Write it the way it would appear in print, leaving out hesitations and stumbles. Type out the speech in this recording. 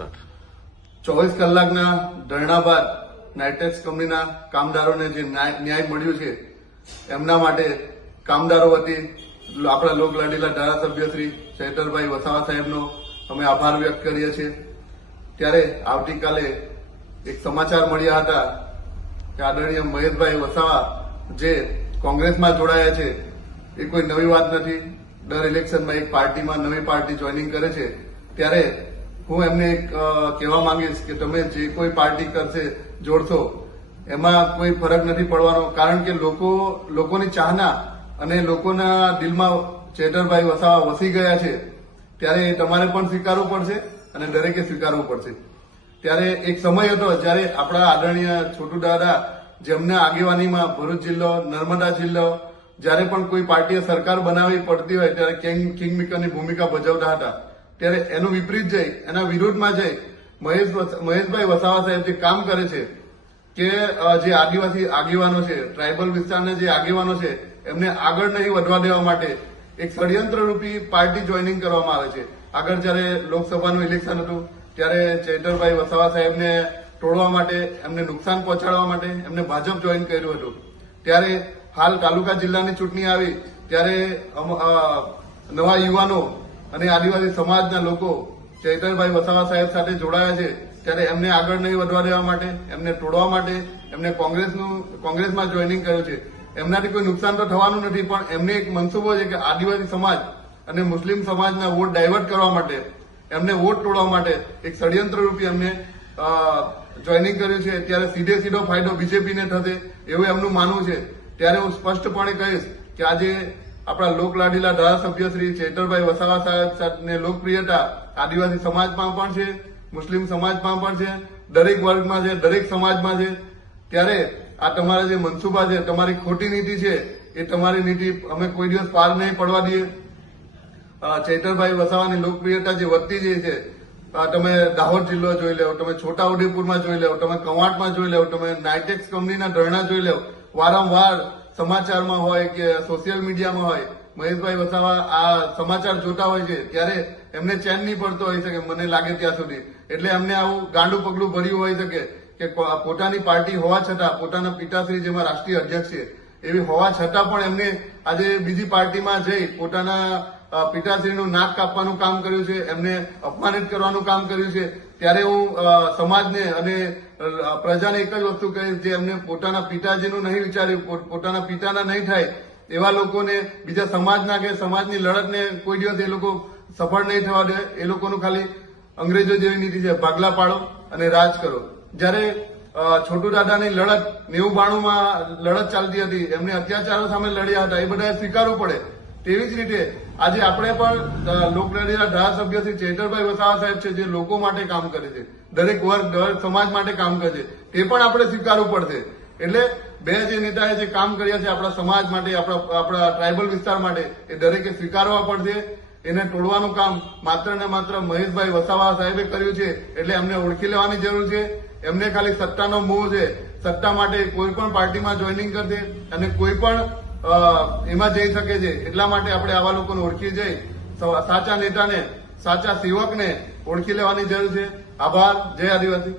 24 કલાકના ધરણા બાદ નાઇટેક્સ કંપનીના કામદારોને જે ન્યાય મળ્યું છે એમના માટે કામદારો વતી આપણા લોકલાડીલા ધારાસભ્ય શ્રી ચૈતરભાઈ વસાવા સાહેબનો અમે આભાર વ્યક્ત કરીએ છીએ। ત્યારે આવતીકાલે એક સમાચાર મળ્યા હતા કે આદરણીય મહેશભાઈ વસાવા જે કોંગ્રેસમાં જોડાયા છે એ કોઈ નવી વાત નથી। દર ઇલેક્શનમાં એક પાર્ટીમાં નવી પાર્ટી જોઈનિંગ કરે છે। ત્યારે હું એમને કહેવા માંગીશ કે તમે જે કોઈ પાર્ટી કરશે જોડશો એમાં કોઈ ફરક નથી પડવાનો, કારણ કે લોકોની ચાહના અને લોકોના દિલમાં ચેતરભાઈ વસાવા વસી ગયા છે। ત્યારે તમારે પણ સ્વીકારવું પડશે અને દરેકે સ્વીકારવું પડશે। ત્યારે એક સમય હતો જ્યારે આપણા આદરણીય છોટુ દાદા જેમના આગેવાનીમાં ભરૂચ જિલ્લો, નર્મદા જિલ્લો જ્યારે પણ કોઈ પાર્ટીએ સરકાર બનાવવી પડતી હોય ત્યારે કિંગમેકરની ભૂમિકા ભજવતા હતા। ત્યારે એનું વિપરીત જઈ, એના વિરોધમાં જઈ મહેશભાઈ વસાવા સાહેબ જે કામ કરે છે કે જે આદિવાસી આગેવાનો છે, ટ્રાઇબલ વિસ્તારના જે આગેવાનો છે એમને આગળ નહીં વધવા દેવા માટે એક ષડયંત્રરૂપી પાર્ટી જોઈનિંગ કરવામાં આવે છે। આગળ જયારે લોકસભાનું ઇલેક્શન હતું ત્યારે ચૈતરભાઈ વસાવા સાહેબને તોડવા માટે, એમને નુકસાન પહોંચાડવા માટે એમને ભાજપ જોઈન કર્યું હતું। ત્યારે હાલ તાલુકા જિલ્લાની ચૂંટણી આવી ત્યારે નવા યુવાનો અને આદિવાસી સમાજના લોકો ચૈતરભાઈ વસાવા સાહેબ સાથે જોડાયા છે। ત્યારે એમને આગળ નહીં વધવા દેવા માટે, એમને તોડવા માટે એમને કોંગ્રેસમાં જોઈનિંગ કર્યું છે। એમનાથી કોઈ નુકસાન તો થવાનું નથી, પણ એમને એક મનસુબો છે કે આદિવાસી સમાજ અને મુસ્લિમ સમાજના વોટ ડાયવર્ટ કરવા માટે, એમને વોટ તોડવા માટે એક ષડયંત્ર રૂપી એમને જોઈનિંગ કર્યું છે। ત્યારે સીધો ફાયદો બીજેપીને થશે એવું એમનું માનવું છે। ત્યારે હું સ્પષ્ટપણે કહીશ કે આજે આપણા લોકલાડીલા ધારાસભ્ય શ્રી ચૈતરભાઈ વસાવા સાહેબની લોકપ્રિયતા આદિવાસી સમાજમાં પણ છે, મુસ્લિમ સમાજમાં પણ છે, દરેક વર્ગમાં છે, દરેક સમાજમાં છે। ત્યારે આ તમારા જે મનસુબા છે, તમારી ખોટી નીતિ છે, એ તમારી નીતિ અમે કોઈ દિવસ પાર નહીં પડવા દઈએ। ચૈતરભાઈ વસાવાની લોકપ્રિયતા જે વધતી જાય છે, તમે દાહોદ જિલ્લો જોઈ લેવો, તમે છોટાઉદેપુરમાં જોઈ લેવો, તમે કવાંટમાં જોઈ લેવો, તમે નાઇટેક્સ કંપનીના ધરણા જોઈ લેવો, વારંવાર સમાચારમાં હોય કે સોશિયલ મીડિયામાં હોય મહેશભાઈ વસાવા આ સમાચાર જોતા હોય છે ત્યારે એમને ચેન નહીં પડતો હોય શકે, મને લાગે ત્યાં સુધી। એટલે એમને આવું ગાંડું પગલું ભર્યું હોય શકે કે પોતાની પાર્ટી હોવા છતાં, પોતાના પિતાશ્રી જેમાં રાષ્ટ્રીય અધ્યક્ષ છે એવી હોવા છતાં પણ એમને આજે બીજી પાર્ટીમાં જઈ પોતાના પિતાશ્રીનું નાક કાપવાનું કામ કર્યું છે, એમને અપમાનિત કરવાનું કામ કર્યું છે। ત્યારે હું સમાજને અને પ્રજાને એક જ વસ્તુ કહીશ, જે એમને પોતાના પિતાજીનું નહીં વિચાર્યું, પોતાના પિતાના નહીં થાય એવા લોકોને, બીજા સમાજના કે સમાજની લડતને કોઈ દિવસ એ લોકો સફળ નહીં થવા દે। એ લોકોનું ખાલી અંગ્રેજો જેવી નીતિ છે, ભાગલા પાડો અને રાજ કરો। જયારે છોટુ દાદાની લડત 90-92માં લડત ચાલતી હતી, એમને અત્યાચારો સામે લડ્યા હતા, એ બધા સ્વીકારવું પડે। તેવી જ રીતે આજે આપણે પણ લોકલાડીલા ધારાસભ્ય શ્રી ચૈતરભાઈ વસાવા સાહેબ છે જે લોકો માટે કામ કરે છે, દરેક વર્ગ, દરેક સમાજ માટે કામ કરે છે, તે પણ આપણે સ્વીકારવું પડશે। એટલે બે જે નેતાએ જે કામ કર્યા છે આપણા સમાજ માટે, આપણા ટ્રાઇબલ વિસ્તાર માટે, એ દરેકે સ્વીકારવા પડશે। એને તોડવાનું કામ માત્ર ને માત્ર મહેશભાઈ વસાવા સાહેબે કર્યું છે, એટલે એમને ઓળખી લેવાની જરૂર છે। એમને ખાલી સત્તાનો મોહ છે, સત્તા માટે કોઈ પણ પાર્ટીમાં જોઈનિંગ કરશે અને કોઈ પણ એમાં જઈ શકે છે। એટલા માટે આપણે આવા લોકોને ઓળખી જઈ સાચા નેતાને, સાચા સેવકને ઓળખી લેવાની જરૂર છે। આભાર। જય આદિવાસી।